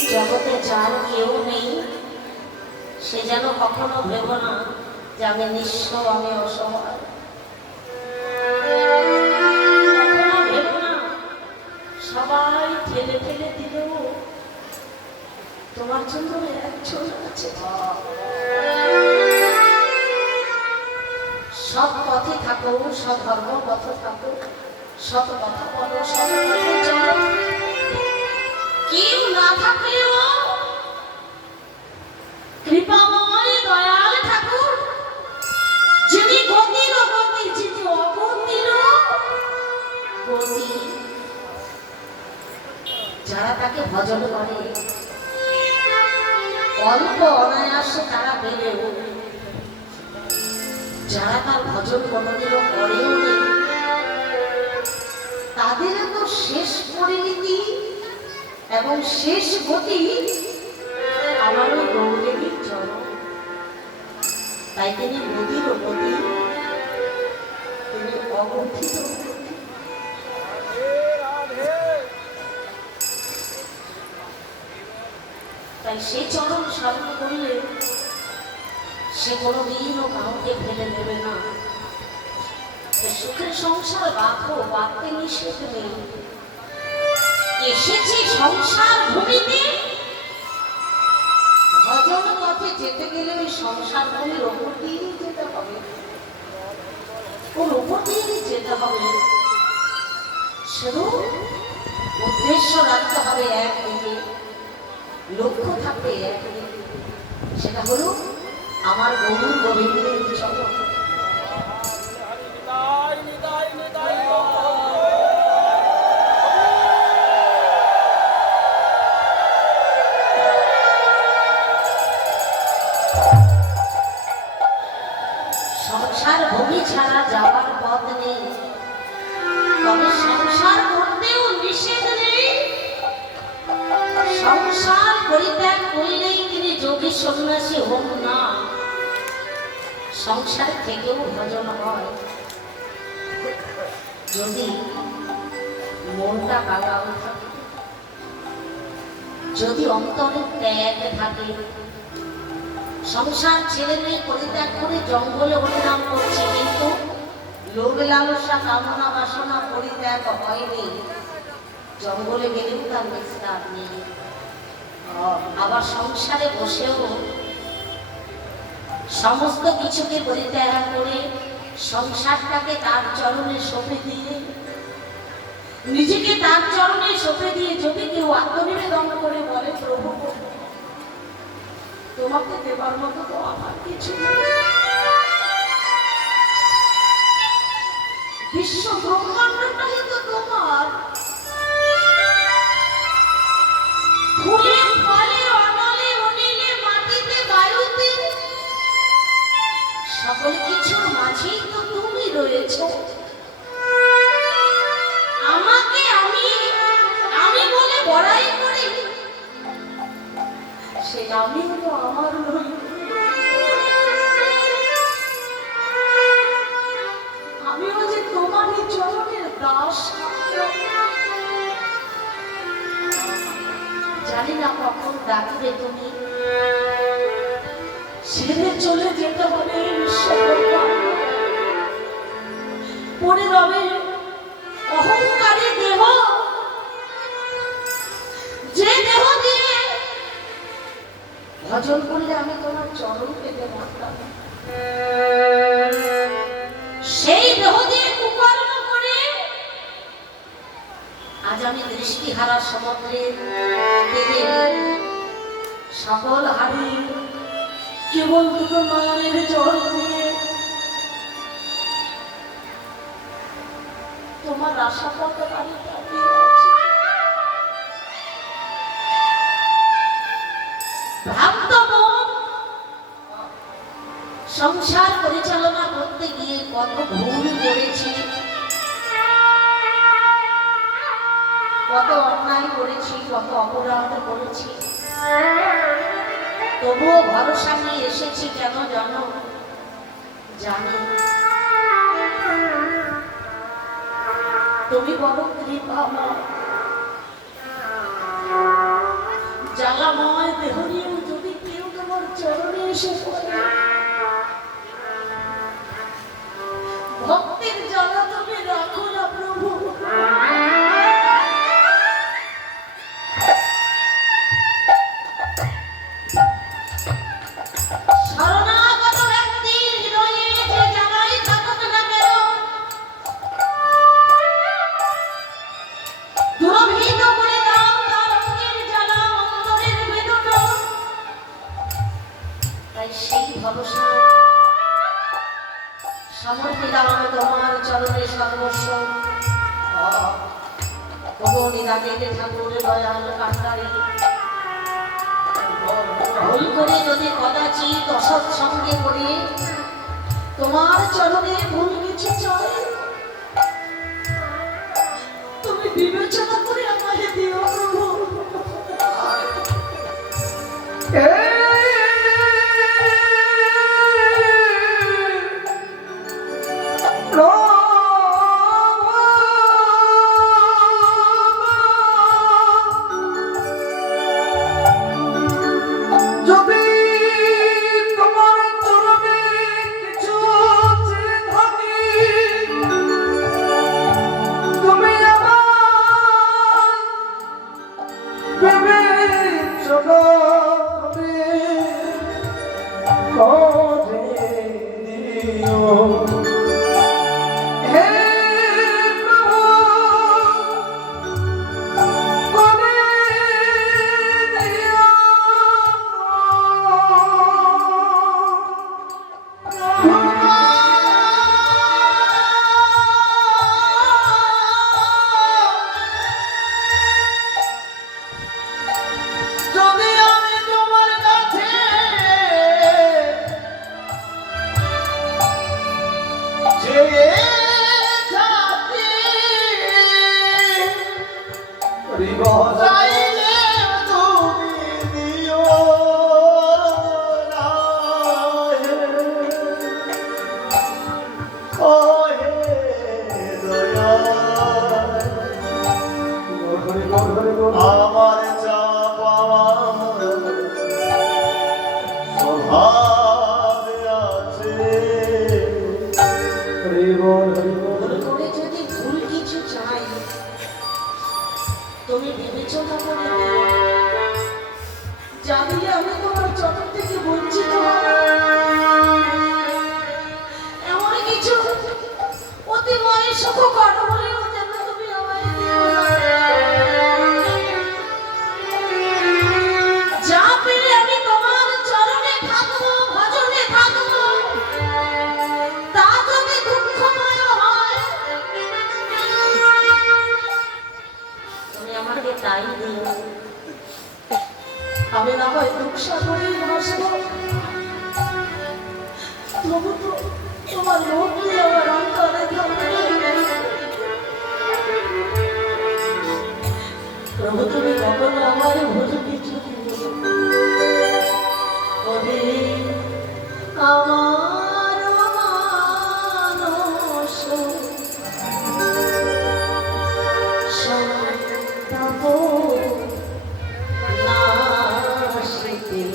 জগতে যার কেউ নেই সে যেন কখনো ভেব না যে আমি নিঃস্ব, আমি অসহায়। ভেবো না, সবাই ঠেলে ঠেলে দিল, তোমার জন্য একজন আছে। সৎ পথে থাকো, সৎ ধর্ম পথে থাকো, সৎ কথা বলো, সৎ পথে চলো। কেউ না থাকলেও কৃপাময় দয়াল ঠাকুর, যিনি গতির গতি, যিনি অগতির গতি, যারা তাকে ভজন করে অল্প অনায়াসে তারা বেড়েও, যারা তার ভজন কোনদিনও করেও নেই, তাদের তো শেষ পরিণতি এবং শেষ গতি আমার ওই গৌরদেবীর চরণ। তাই তিনি গতির গতি, তিনি অগঠিত গতি। তাই সে চরণ স্মরণ করলে সে কোনোদিনও কাউকে ফেলে দেবে না। সুখের সংসার বাঁধো, বাঁধতে নিষেধ নেই। এসেছি সংসার ভূমিতে, ভজন পথে যেতে গেলে ওই সংসার ভূমির ওপর দিয়েই যেতে হবে, ওর ওপর দিয়েই যেতে হবে। শুধু উদ্দেশ্য রাখতে হবে একদিকে, লক্ষ্য থাকবে একদিকে, সেটা হলো আমার গরুর গোবিন্দের চরণ। সংসার ভূমি ছাড়া যাওয়ার পথ নেই, তবে সংসার করতেও নিষেধ নেই। সংসার পরিত্যাগ করলেই তিনি যোগী সন্ন্যাসী হোক না, সংসার থেকেও ভজন হয় যদি মনটা কালাও থাকে, যদি অন্তরে ত্যাগ থাকে। সংসার ছেড়ে নিয়ে পরিত্যাগ করে জঙ্গলে হরিনাম করছে, কিন্তু লোভ লালসা কামনা বাসনা পরিত্যাগ হয়নি। জঙ্গলে গেলেও তার নিস্তার নেই। আবার সংসারে বসেও সমস্ত কিছুকে পরিত্যাগ করে সংসারটাকে তার চরণে সঁপে দিয়ে, নিজেকে তার চরণে সঁপে দিয়ে যদি কেউ আত্মনিবেদন করে বলে, প্রভু তোমাকে দেবার মতো তো আমার কিছু নেই, বিশ্ব ব্রহ্মাণ্ডটাই তো তোমার, ফুলে ফলে অনলে অনিলে মাটিতে বায়ুতে সকল কিছুর মাঝেই তো তুমি রয়েছো। আমাকে আমি আমি বলে বড়াই করি, সে আমি তো আমার নই। আমিও যে তোমারই চরণের দাস, জানি না কখন ডাকবে তুমি, ছেড়ে চলে যেতে হবে পড়ে রবে অহংকারী দেহ, যে দেহ দিয়ে ভজন করলে আমি তোমার চরণ পেতে পারতাম, সেই দেহ দিয়ে কুকর্ম করে আজ আমি দৃষ্টিহারা সমুদ্রের তীরে সকল হারি কেবল দুটো নয়নের জল দিয়ে তোমার আশা কত পারি সংসার পরিচালনা করতে গিয়ে কত ভুল করেছি, কত অন্যায় করেছি, কত অপরাধ করেছি, তবুও ভরসা নিয়ে এসেছি। কেন জানো? জানি তুমি বড় কৃপাময়, জ্বালাময় দেহ নিয়েও যদি কেউ তোমার চরণে এসে পড়ে ডাকে ঠাকুর দয়াল কান্ডারে। ভুল করে যদি কদাচিৎ অসৎসঙ্গে করে তোমার চরণে ভুল কিছু চলে, তুমি বিবেচনা করে আমাকে দিও প্রভু। আমার যা পাওয়া স্বভাবে আছে। ভুল করে যদি ভুল কিছু চাই, তুমি বিবেচনা করে দিও। জানিলে আমি তোমার চরণ থেকে বঞ্চিত হব। এমন কিছু অতি মনে সুখ করো বলেও যেন তুমি আমায় দিও না। যা পেলে আমি তোমার চরণে থাকবো, ভজনে থাকবো। তা যদি দুঃখময় হয়, তুমি আমাকে তাই দিও। আমি না হয় দুঃখ সাগরেই ভাসবো, তবু তো তোমার মুক্তি আমার অন্তরে থাকবে। প্রভু তুমি কখনো আমার ভুল কিছু দিও না। ওরে আমার মানস সন্তাপ নাশিতে,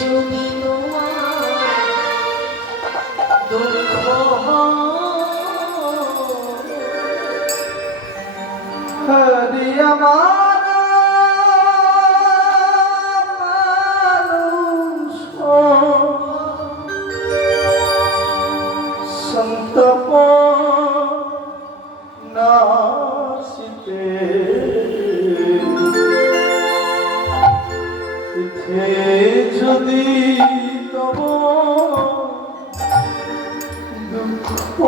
যদি তোমার দুঃখ হরি আমার মানুষ সন্তপ নাশিতে, যদি তব দুঃখ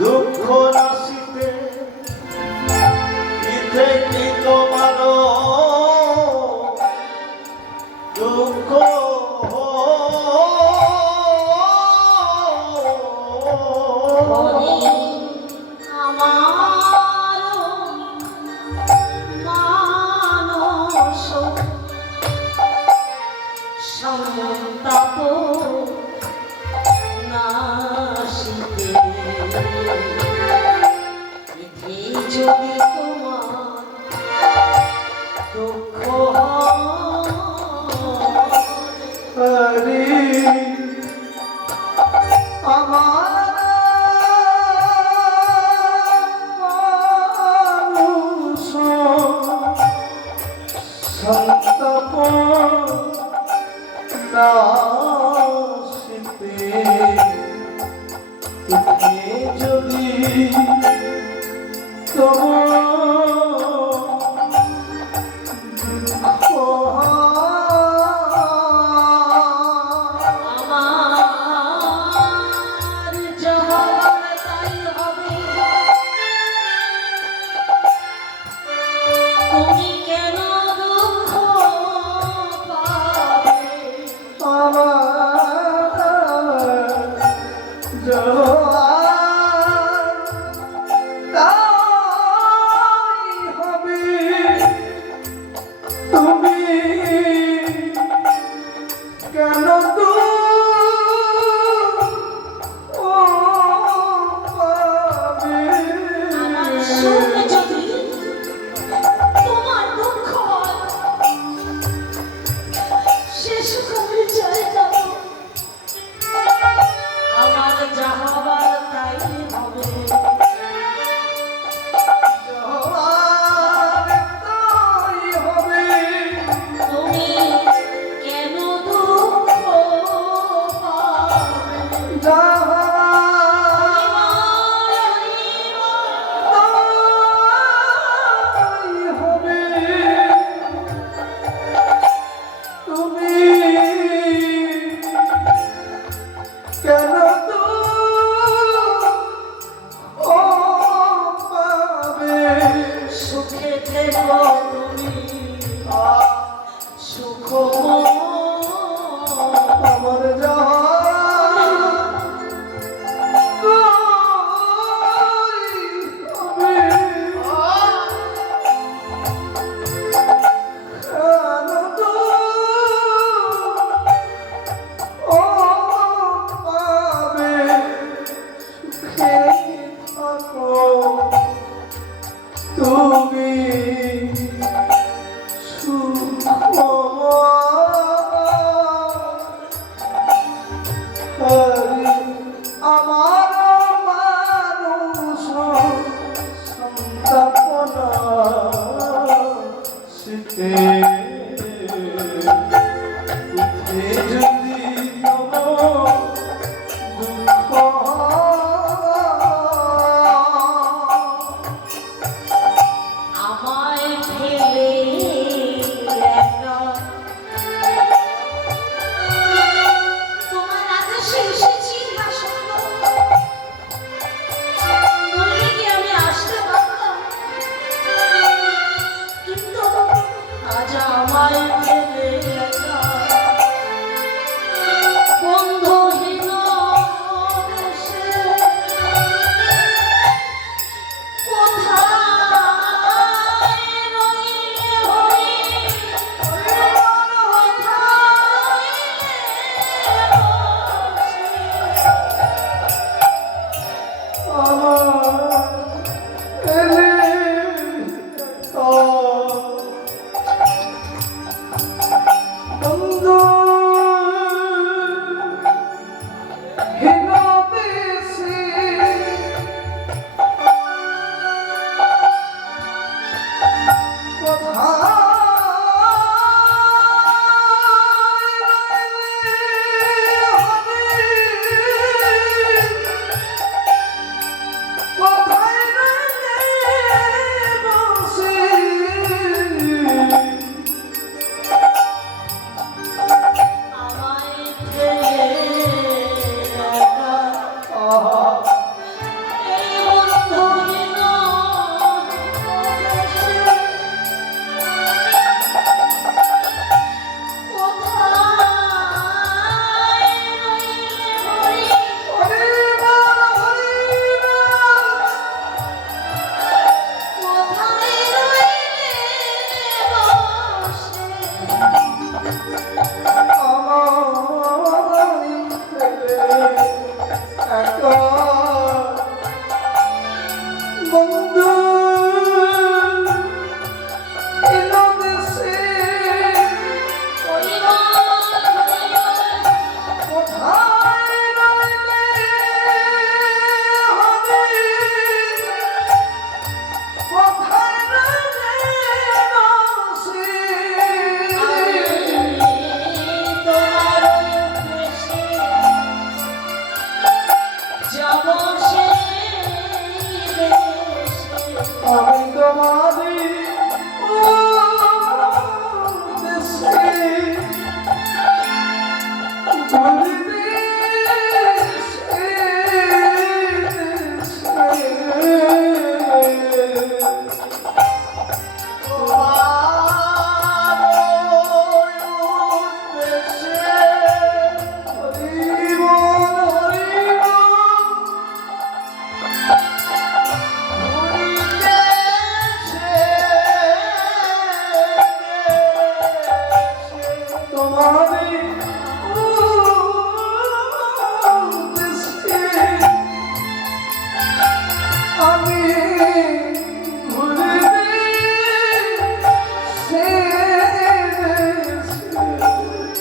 দুঃখ রাশিতে ইতে কি তোমার দুঃখ বলি আমার মানস সন্তাপ নাশিতে, যদি তোমার দুঃখ হরি আমার আসিতে তুমি যদি তোমার আমার যাহার তাই হবে, তুমি কেন দুঃখ পাবে? তুমি কেন আমার সুখ যদি তোমার দুঃখ হয়, সে সুখ আমি চাই যাব। আমার যাহাবার তাই হবে, তুমি কেন দুঃখ পাবে? সুখে থেকো তুমি, সুখ আমার তুমি সুখ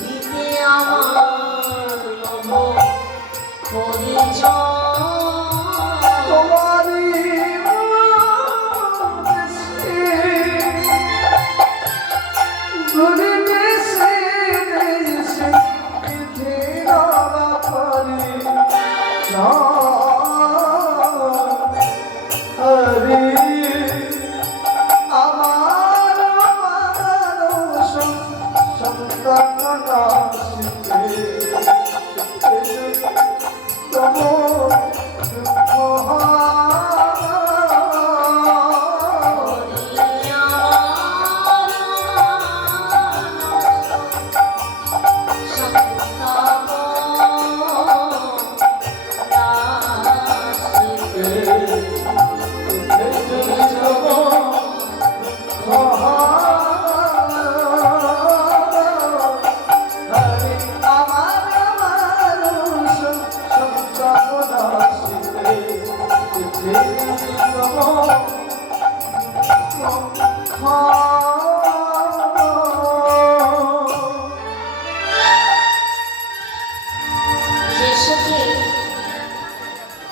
দিতে আমার লোভ পরিচয়।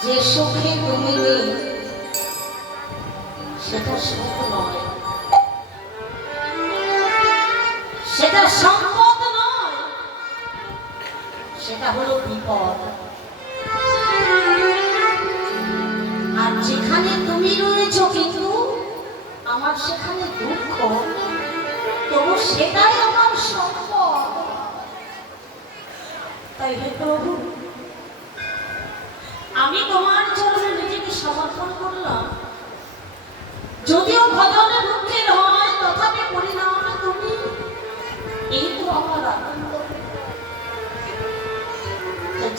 যে সুখে তুমি নেই সেটা সুখ নয়, সেটা সম্পদ নয়, সেটা হলো বিপদ। আর যেখানে তুমি রয়েছ কিন্তু আমার সেখানে দুঃখ, তবু সেটাই আমার সম্পদ। তাই হে প্রভু, আমি তোমার চরণে নিজেকে সমর্পণ করলাম। যদিও ভজনে দুঃখের হয়, তথাপি পরিণাম তুমি, এই তো আমার আনন্দ।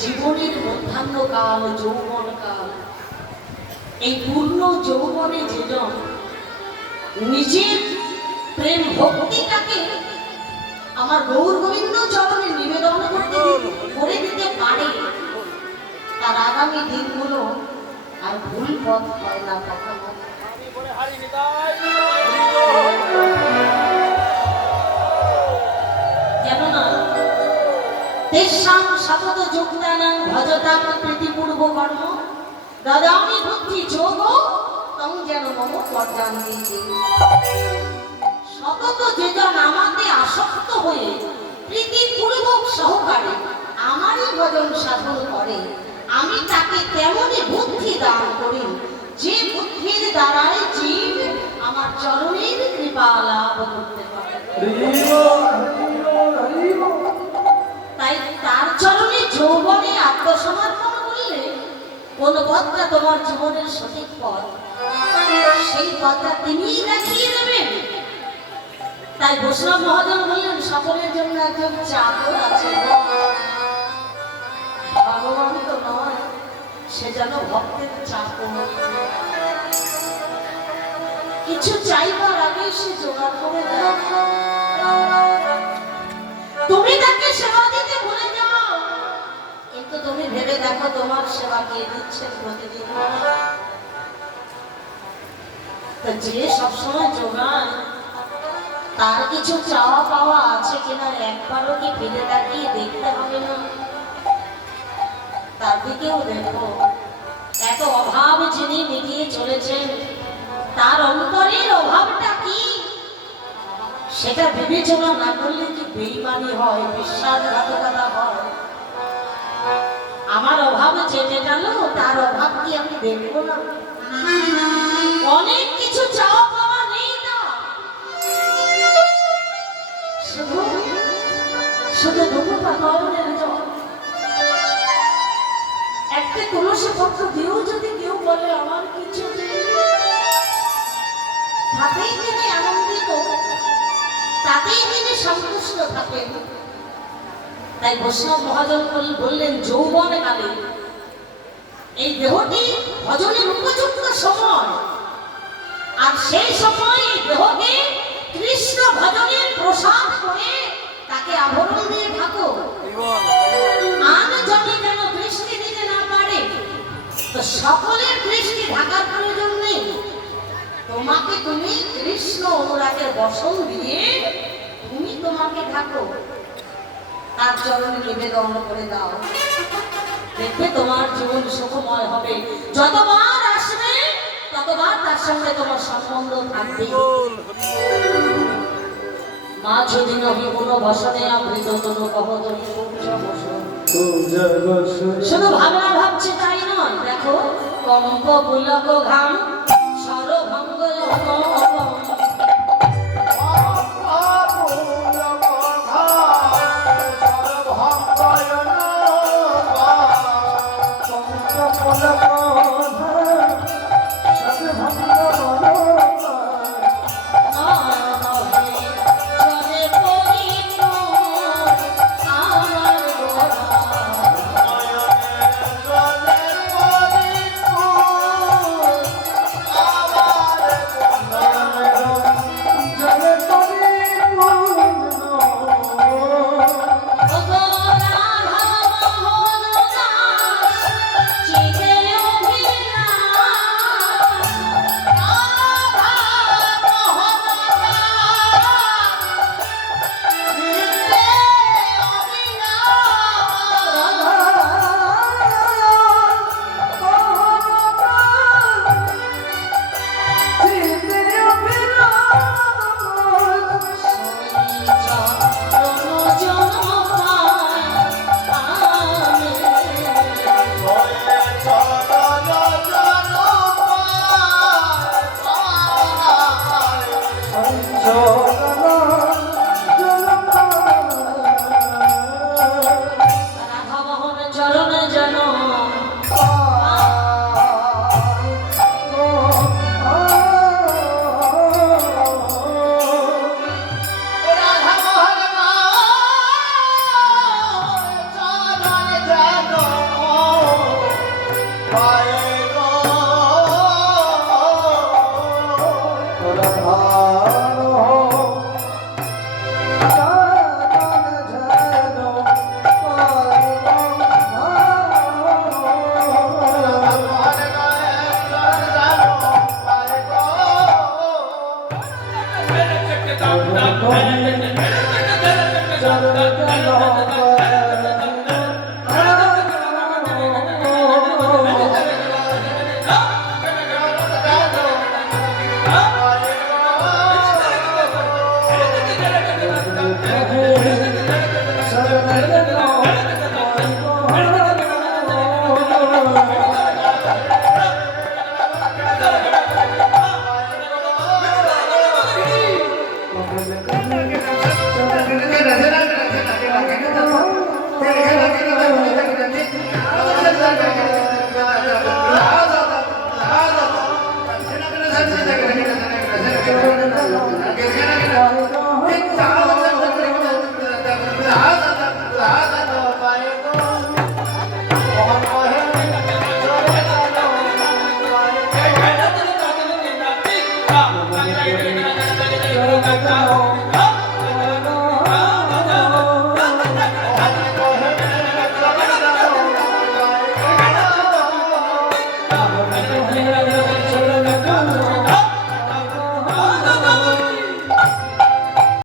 জীবনের মধ্যাহ্ন কাল, যৌবন কাল, এই পূর্ণ যৌবনে যেজন নিজের প্রেম ভক্তিটাকে আমার গৌর গোবিন্দ চরণে নিবেদন করে দিতে পারে, তার আগামী দিনগুলো আর ভুল পথ হয় না কখনো। কেননা তেষাং শপথ যুক্তানাং ভজতাং প্রীতিপূর্ব কর্ম দদামি বুদ্ধি যোগ তং যেন মম পর্যান্তি। সতত যেজন আমাকে আসক্ত হয়ে প্রীতিপূর্বক সহকারে আমারই ভজন সাধন করে, আমি তাকে তেমনই বুদ্ধি দান করি যে বুদ্ধির দ্বারাই জীব আমার চরণের কৃপা লাভ করতে পারে। তাই তার চরণে যৌবনে আত্মসমর্পণ করলে কোন পথটা তোমার জীবনের সঠিক পথ, সেই পথটা তিনিই দেখিয়ে দেবেন। তাই বৈষ্ণব মহাজন বললেন, সকলের জন্য একজন চাকর আছে, ভগবান তো নয়, সে যেন ভক্তের চাকর। কিছু চাইবার আগে সে জোগাড় করে দেয়। তুমি তাকে সেবা দিতে ভুলে যাও, কিন্তু তুমি ভেবে দেখো তোমার সেবা কে দিচ্ছে প্রতিদিন। যে সবসময় জোগাড়, তার কিছু চাওয়া পাওয়া আছে কিনা একবারও কি ফিরে তাকিয়ে দেখতে হবে না? তার দিকেও দেখো। এত অভাব যিনি মিটিয়ে চলেছেন, তার অন্তরের অভাবটা কি সেটা বিবেচনা না করলে কি বেঈমানি হয়, বিশ্বাসঘাতকতা হয়? আমার অভাব চেটে গেল, তার অভাব কি আমি দেখবো না? অনেক কিছু চাওয়া পাওয়া নেই না, শুধু দুঃখটা করণের জল। কৃষ্ণ থাকেন। তাই বৈষ্ণব মহাজন বললেন যৌবনে কালে এই দেহটি ভজনের উপযুক্ত সময়, আর সেই সময় এই দেহকে কৃষ্ণ ভজনের প্রসাদ করে তাকে আভরণ দিয়ে ঢাকো। আর যদি যেন দৃষ্টি দিতে না পারে, তো সকলের দৃষ্টি ঢাকার প্রয়োজন নেই। তোমাকে তুমি কৃষ্ণ অনুরাগের বসন দিয়ে তুমি তোমাকে ঢাকো, তার চরণে নিবেদন করে দাও। দেখবে তোমার জীবন সুখময় হবে। যতবার আসবে ততবার তার সঙ্গে তোমার সম্বন্ধ থাকবে। মা যদি নবী কোন বসনে আবৃত তনু কহতনি শুধু ভাবনা ভাবছে তাই নয়, দেখো কম্প পুলক ঘাম সরভঙ্গ Oh,